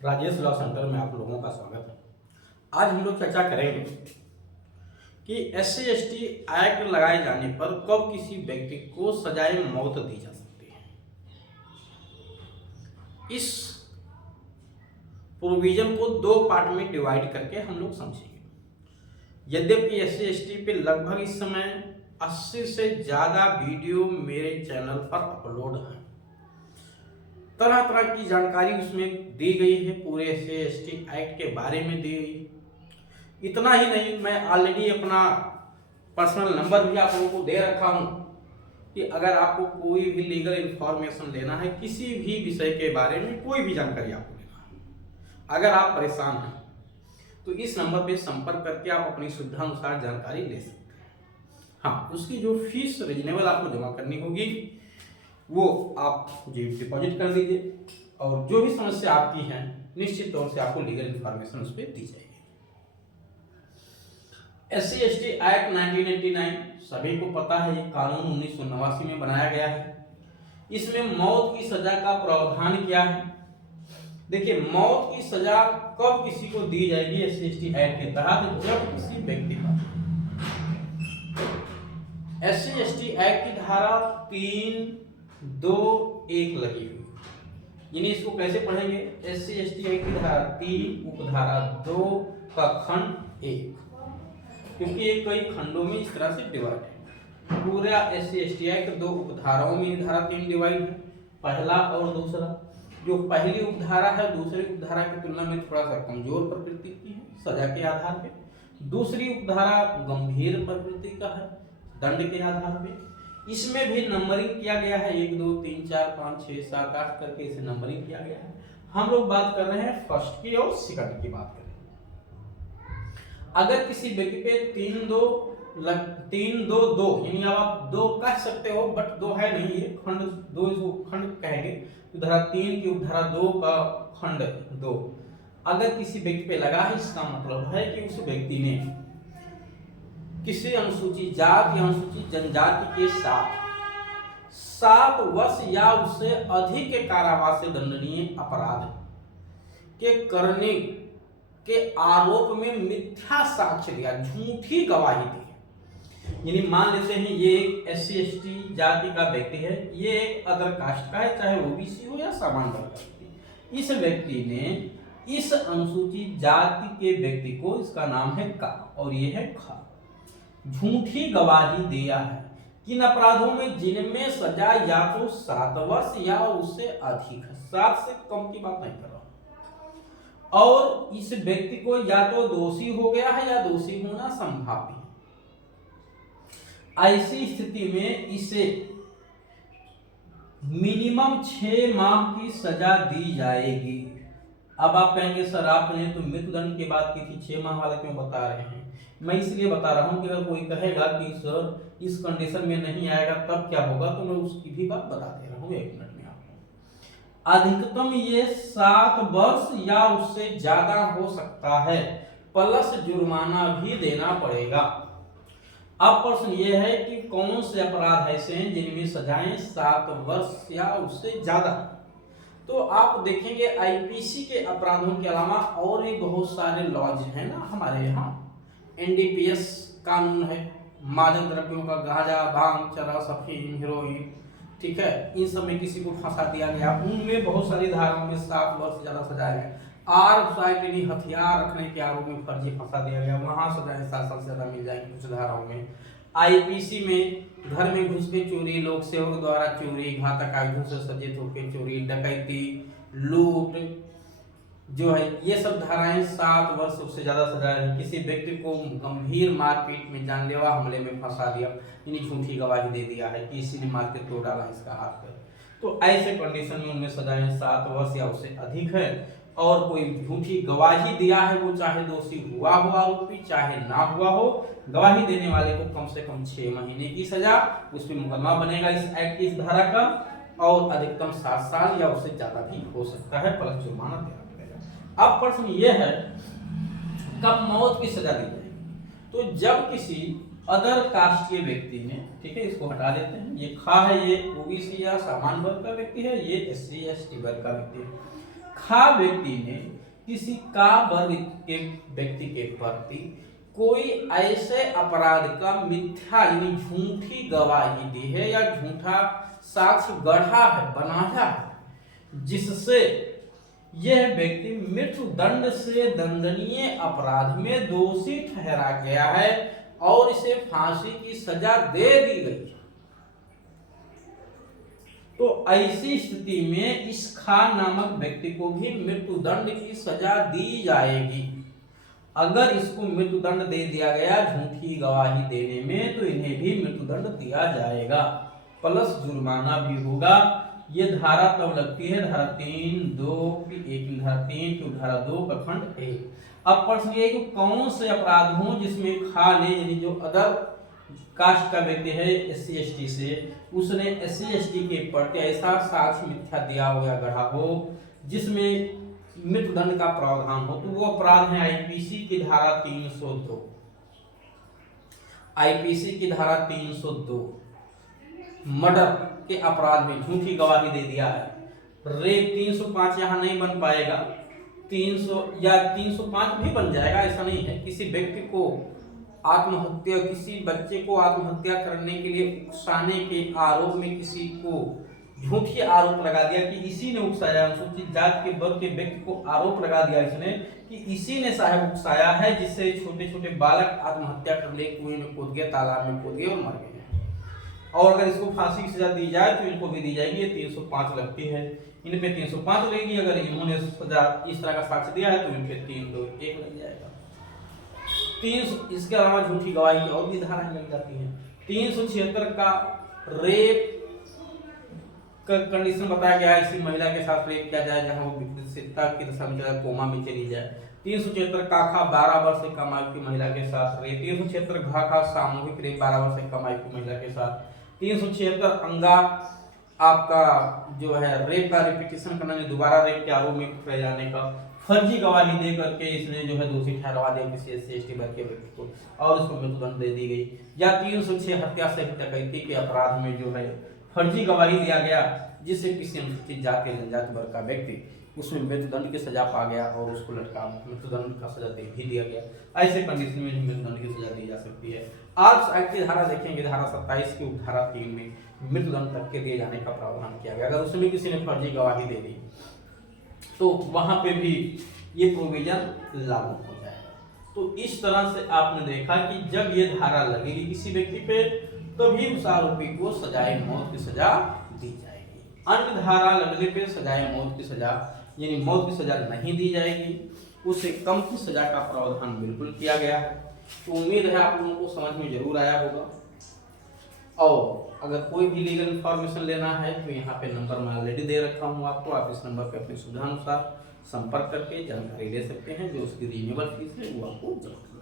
Rajesh law centre में आप लोगों का स्वागत है। आज हम लोग चर्चा करेंगे कि SC/ST एक्ट लगाए जाने पर कब किसी व्यक्ति को सजाए मौत दी जा सकती है। इस प्रोविजन को दो पार्ट में डिवाइड करके हम लोग समझेंगे। यद्यपि SC/ST पे लगभग इस समय 80 से ज़्यादा वीडियो मेरे चैनल पर अपलोड हैं, तरह तरह की जानकारी उसमें दी गई है, पूरे SC/ST एक्ट के बारे में दी गई। इतना ही नहीं, मैं ऑलरेडी अपना पर्सनल नंबर भी आप लोगों को दे रखा हूं कि अगर आपको कोई भी लीगल इंफॉर्मेशन लेना है, किसी भी विषय के बारे में कोई भी जानकारी आपको लेना है, अगर आप परेशान हैं तो इस नंबर पे संपर्क करके आप अपनी सुविधा अनुसार जानकारी ले सकते हैं। हाँ, उसकी जो फीस रीजनेबल आपको जमा करनी होगी वो आप जी डिपॉजिट कर दीजिए, और जो भी समस्या आपकी है निश्चित तौर से आपको लीगल इंफॉर्मेशन उस पर दी जाएगी। SC/ST एक्ट 1989 सभी को पता है, ये कानून 1989 में बनाया गया है। इसमें मौत की सजा का प्रावधान क्या है? देखिए, मौत की सजा कब किसी को दी जाएगी SC/ST एक्ट के तहत? जब किसी व्यक्ति पर SC/ST एक्ट की धारा 3(2)(1) लगी हुई, यानी इसको कैसे पढ़ेंगे? SC/ST एक्ट की धारा 3 उपधारा 2 का खंड 1, क्योंकि ये कई खंडों में इस तरह से डिवाइड है। पूरा SC/ST एक्ट दो उपधाराओं में धारा 3 डिवाइड है, पहला और दूसरा। जो पहली उपधारा है दूसरी उपधारा की तुलना में थोड़ा सा कमजोर प्रकृति की है सजा के आधार पे, दूसरी उपधारा गंभीर प्रकृति का है दंड के आधार पे। इसमें भी नंबरिंग किया गया है, 1 2 3 4 5 6 7 8 करके इसे नंबरिंग किया गया है। हम लोग बात कर रहे हैं फर्स्ट की और सेकंड की बात करें। अगर किसी व्यक्ति पे 3(2)(2) यानी आप 2 कह सकते हो, बट 2 है नहीं, ये खंड 2 इसको खंड कहेंगे, तो धारा 3 की उपधारा 2 का खंड 2 अगर किसी व्यक्ति पे लगा है, इसका मतलब है कि उस व्यक्ति ने किसी अनुसूचित जाति या अनुसूचित जनजाति के साथ 7 वर्ष या उससे अधिक के कारावास से दंडनीय अपराध के करने के आरोप में मिथ्या साक्ष्य दिया, झूठी गवाही दी। यानी मान लेते हैं ये एक SC/ST जाति का व्यक्ति है, ये एक अदर कास्ट का है, चाहे OBC हो या सामान्य वर्ग का व्यक्ति। इस व्यक्ति ने इस अनुसूचित जाति के व्यक्ति को, इसका नाम है का और ये है खा, झूठी गवाही दिया है किन अपराधों में? जिनमें सजा या तो 7 वर्ष या उससे अधिक है, 7 से कम की बात नहीं कर रहा हूं, और इस व्यक्ति को या तो दोषी हो गया है या दोषी होना संभाव्य है। ऐसी स्थिति में इसे मिनिमम 6 माह की सजा दी जाएगी। अब आप कहेंगे सर आपने तो मृत्युदंड की बात की थी, 6 माह वाला क्यों बता रहे हैं? मैं इसलिए बता रहा हूं कि अगर कोई कहेगा कि सर इस कंडीशन में नहीं आएगा तब क्या होगा, तो मैं उसकी भी बात बता दे रहा हूं 1 मिनट में आपको। अधिकतम ये 7 वर्ष या उससे ज्यादा हो सकता है, प्लस जुर्माना भी देना पड़ेगा। अब प्रश्न ये है कि कौन से अपराध ऐसे हैं जिनमें सजाएं 7 वर्ष या उससे ज्यादा? तो आप देखेंगे IPC के अपराधों के अलावा और भी बहुत सारे लॉज हैं ना हमारे यहाँ। NDPS कानून है, मादक द्रव्यों का गांजा, भांग, चरस, अफीम, हेरोइन, ठीक है, इन सब में किसी को फंसा दिया गया, उनमें बहुत सारी धाराओं में 7 वर्ष से ज्यादा सजाएं हैं। यानी हथियार रखने के आरोप में फर्जी फंसा दिया गया, वहां सजाएं 7 साल से ज्यादा मिल जाएंगी कुछ धाराओं में। IPC में घर में घुस के चोरी, लोक सेवक द्वारा चोरी, घातक आयुधों से सज्जित होकर चोरी, डकैती, लूट जो है, ये सब धाराएं 7 वर्ष उससे ज्यादा सजा है। किसी व्यक्ति को गंभीर मारपीट में, जानलेवा हमले में फंसा दिया, यानी झूठी गवाही दे दिया है कि इसी ने मार के तोड़ डाला इसका हाथ पर, तो ऐसे कंडीशन में उनमें सजाएं 7 वर्ष या उससे अधिक है। और कोई झूठी गवाही दिया है, वो चाहे दोषी हुआ हो आरोपी चाहे ना हुआ हो, गवाही देने वाले को कम से कम 6 महीने की सजा, उसमें मुकदमा बनेगा इस एक्ट की इस धारा का, और अधिकतम 7 साल या उससे ज्यादा भी हो सकता है, प्लस जुर्माना देना पड़ेगा। अब प्रश्न ये है कब मौत की सजा दी जाएगी? तो जब किसी अदर कास्ट के व्यक्ति ने, ठीक है, इसको हटा देते हैं, ये खा है, ये OBC या सामान्य वर्ग का व्यक्ति है, ये SC/ST वर्ग का व्यक्ति है, खा व्यक्ति ने किसी का वर्ग के व्यक्ति के प्रति कोई ऐसे अपराध का मिथ्या यानी झूठी गवाही दी है या झूठा साक्ष्य गढ़ा है, बनाया है, जिससे यह व्यक्ति मृत्यु दंड से दंडनीय अपराध में दोषी ठहरा गया है और इसे फांसी की सजा दे दी गई। तो ऐसी स्थिति में इस खान नामक व्यक्ति को भी मृत्यु दंड की सजा दी जाएगी। अगर इसको मृत्यु दंड दे दिया गया झूठी गवाही देने में, तो इन्हें भी मृत्यु दंड दिया जाएगा, प्लस जुर्माना भी होगा। ये धारा तब लगती है धारा 3(2) की धारा 3 की धारा 2 का खंड 1। अब प्रश्न ये कि कौन से अपराध हों जिसमें खा ने यानी जो अदर कास्ट का व्यक्ति है SC ST से, उसने SC ST के प्रति ऐसा साक्ष्य मिथ्या दिया हो या गढ़ा हो जिसमें मृत्युदंड का प्रावधान हो, तो वो अपराध है IPC की धारा 302। IPC की धारा 302 मर्डर के अपराध में झूठी गवाही दे दिया है। रेप 305 यहाँ नहीं बन पाएगा, 300 या 305 भी बन जाएगा, ऐसा नहीं है। किसी व्यक्ति को आत्महत्या, किसी बच्चे को आत्महत्या करने के लिए उकसाने के आरोप में किसी को झूठी आरोप लगा दिया कि इसी ने उकसाया, अनुसूचित जाति के वर्ग के व्यक्ति को आरोप लगा दिया इसने कि इसी ने साहब उकसाया है, जिससे छोटे छोटे बालक आत्महत्या कर ले, कुएं में कूद गए, तालाब में कूद गए और मर गए। और अगर इसको फांसी की सजा दी जाए तो इनको भी दी जाएगी, ये 305 लगती है, इन पे 305 लगेगी। अगर इन्होंने सजा इस तरह का साक्ष्य दिया है तो इन पे 3(2)(1) लग जाएगा। 300 इसके अलावा झूठी गवाही की और भी धाराएं लग जाती हैं। 376 का रेप का कंडीशन बताया गया है, इसी महिला के साथ रेप किया जाए जहां वो विकसितता की दशा में कोमा में चली जाए। 376 का खा 12 वर्ष से कम आयु की महिला के साथ रेप। 376 घा खा सामूहिक रेप 12 वर्ष से कम आयु की महिला के साथ। 376 अंगा आपका जो है रेप का रिपीटेशन करना, दोबारा रेप के आरोप में पकड़े जाने का, फर्जी गवाही दे करके इसने जो है दोषी ठहरवा दिया किसी SC ST वर्ग के व्यक्ति को और उसको मृत्युदंड दे दी गई। या 306 हत्या से डकैती के अपराध में जो है फर्जी गवाही दिया गया जिससे किसी अनुसूचित जाति जनजाति वर्ग का व्यक्ति उसमें मृत्युदंड की सजा पा गया और उसको लटका मृत्युदंड का सजा दे भी दिया गया। ऐसे कंडीशन में मृत्युदंड की सजा दी जा सकती है। आर्म्स एक्ट की धारा देखेंगे, धारा 27 की धारा 3 में मृत्युदंड तक के दिए जाने का प्रावधान किया गया। अगर उसमें किसी ने फर्जी गवाही दे दी तो वहां पे भी ये प्रोविजन लागू हो जाएगा। तो इस तरह से आपने देखा कि जब ये धारा लगेगी किसी व्यक्ति पे तभी उस आरोपी को सजाए मौत की सजा दी जाएगी। अन्य धारा लगने पे सजाए मौत की सजा यानी मौत की सजा नहीं दी जाएगी, उससे कम की सजा का प्रावधान बिल्कुल किया गया है। तो उम्मीद है आप लोगों को समझ में जरूर आया होगा। और अगर कोई भी लीगल इंफॉर्मेशन लेना है तो यहाँ पे नंबर मैं ऑलरेडी दे रखा हूँ आपको, आप इस नंबर पे अपनी सुविधा अनुसार संपर्क करके जानकारी ले सकते हैं। जो उसकी रिन्यूअल फीस है वो आपको जमा